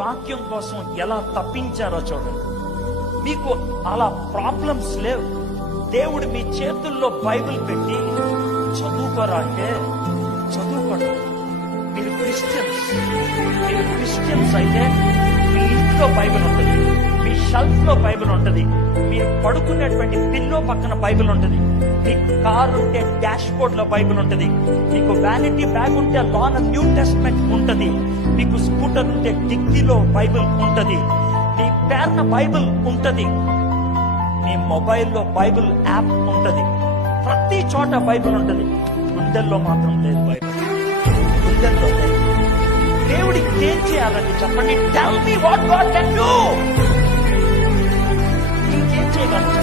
వాక్యం కోసం ఎలా తప్పించారో చూడండి. మీకు అలా ప్రాబ్లమ్స్ లేవు. దేవుడు మీ చేతుల్లో బైబిల్ పెట్టి చదువుకోరా అంటే చదువుకోండి. మీరు క్రిస్టియన్స్ అయితే మీ ఇంట్లో బైబిల్ ఉంటుంది, మీ షెల్ఫ్ లో బైబిల్ ఉంటుంది, మీరు పడుకునేటువంటి పిల్లో పక్కన బైబిల్ ఉంటుంది, మీకు కారు ఉంటే డాష్ బోర్డ్ లో బైబిల్ ఉంటుంది, మీకు వ్యానిటీ బ్యాగ్ ఉంటే లోన న్యూ టెస్ట్మెంట్ ఉంటుంది, మీకు స్కూటర్ ఉంటే డిక్కీలో బైబిల్ ఉంటుంది, మీ పేరున బైబిల్ ఉంటుంది, మీ మొబైల్లో బైబిల్ యాప్ ఉంటుంది, ప్రతి చోట బైబిల్ ఉంటుంది. గుండెల్లో మాత్రం లేదు బైబిల్. గుండెల్లో లేదు. దేవుడికి ఏం చేయాలని చెప్పండి. Tell me what God can do. ఇంకేం చేయగలను?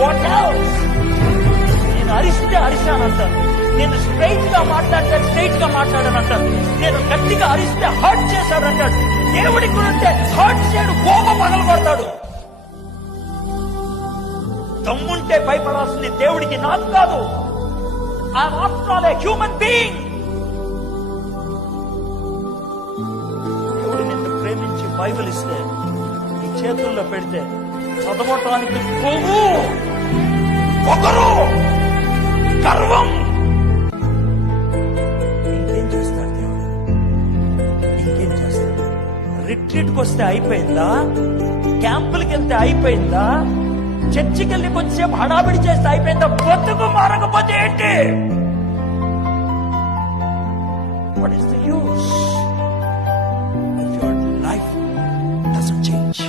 What else? నేను అరిస్తే అరిశానంటాను, నేను స్ట్రైట్ గా మాట్లాడానంటాను, నేను గట్టిగా అరిస్తే హర్ట్ చేశాడంటాడు. దేవుడికి ఉంటే హర్ట్ చేయడు, కోపం పగలగొడతాడు. దమ్ముంటే భయపడాల్సింది దేవుడికి, నాకు కాదు. I'm after all a human being. దేవుడు నిన్ను ప్రేమించి బైబిల్ ఇస్తే నీ చేతుల్లో పెడితే చదవటానికి కొవ్వు, పొగరు, గర్వం, ఇంకేం చేస్తాడు దేవుడు? ఇంకేం చేస్తాడు? రిట్రీట్కి వస్తే అయిపోయిందా? క్యాంపులకి వెళ్తే అయిపోయిందా? చర్చికి వెళ్ళి కొంచెంసేపు హడావిడి చేస్తే అయిపోయిందా? బతుకు మారకపోతే ఏంటి? What is the use if your life doesn't change?